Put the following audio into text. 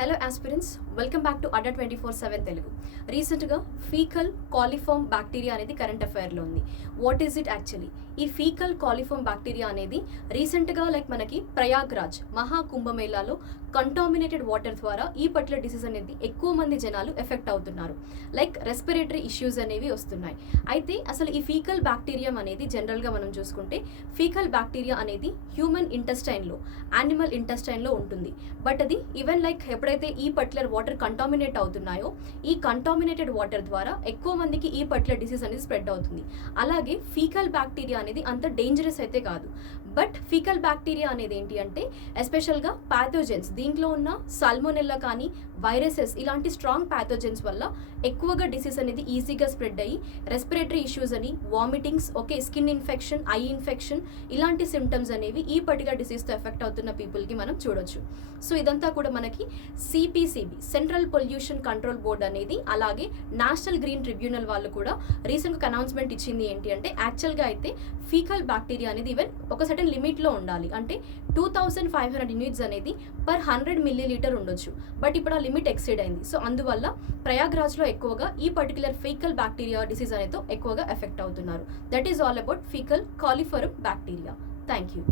Hello aspirants, welcome back to Adda 24/7 Telugu. రీసెంట్గా faecal coliform bacteria అనేది current అఫైర్లో ఉంది. What is it actually? ఈ ఫీకల్ కాలిఫార్మ్ బ్యాక్టీరియా అనేది రీసెంట్గా మనకి ప్రయాగ్రాజ్ మహాకుంభమేళాలో కంటామినేటెడ్ వాటర్ ద్వారా ఈ పర్టికులర్ డిసీజ్ అనేది ఎక్కువ మంది జనాలు ఎఫెక్ట్ అవుతున్నారు. రెస్పిరేటరీ ఇష్యూస్ అనేవి వస్తున్నాయి. అయితే అసలు ఈ ఫీకల్ బ్యాక్టీరియా అనేది జనరల్గా మనం చూసుకుంటే ఫీకల్ బ్యాక్టీరియా అనేది హ్యూమన్ ఇంటెస్టైన్లో, యానిమల్ ఇంటెస్టైన్లో ఉంటుంది. బట్ అది ఈవెన్ ఎప్పుడైతే ఈ పర్టికులర్ వాటర్ కంటామినేట్ అవుతున్నాయో ఈ కంటామినేటెడ్ వాటర్ ద్వారా ఎక్కువ మందికి ఈ పర్టికులర్ డిసీజ్ అనేది స్ప్రెడ్ అవుతుంది. అలాగే ఫీకల్ బ్యాక్టీరియా అనేది అంత డేంజరస్ అయితే కాదు. బట్ ఫీకల్ బ్యాక్టీరియా అనేది ఏంటి అంటే ఎస్పెషల్గా ప్యాథోజెన్స్, దీంట్లో ఉన్న సాల్మోనెల్లా కానీ వైరసెస్ ఇలాంటి స్ట్రాంగ్ ప్యాథోజెన్స్ వల్ల ఎక్కువగా డిసీజ్ అనేది ఈజీగా స్ప్రెడ్ అయ్యి రెస్పిరేటరీ ఇష్యూస్ అని, vomitings, skin infection, eye infection ఇలాంటి సిమ్టమ్స్ అనేవి ఈ పర్టికులర్ డిసీజ్తో ఎఫెక్ట్ అవుతున్న పీపుల్కి మనం చూడొచ్చు. సో ఇదంతా కూడా మనకి CPCB, central pollution control board అనేది, అలాగే నేషనల్ గ్రీన్ ట్రిబ్యునల్ వాళ్ళు కూడా రీసెంట్గా అనౌన్స్మెంట్ ఇచ్చింది ఏంటి అంటే యాక్చువల్గా అయితే ఫీకల్ బ్యాక్టీరియా అనేది ఈవెన్ ఒక సర్టెన్ లిమిట్లో ఉండాలి. అంటే 2500 యూనిట్స్ అనేది పర్ 100 milliliter ఉండొచ్చు. బట్ ఇప్పుడు ఆ లిమిట్ ఎక్సీడ్ అయింది. సో అందువల్ల ప్రయాగ్రాజ్లో ఎక్కువగా ఈ పర్టికులర్ ఫీకల్ బ్యాక్టీరియా డిసీజ్ అనేది ఎక్కువగా ఎఫెక్ట్ అవుతున్నారు. That is all about faecal coliform bacteria. Thank you.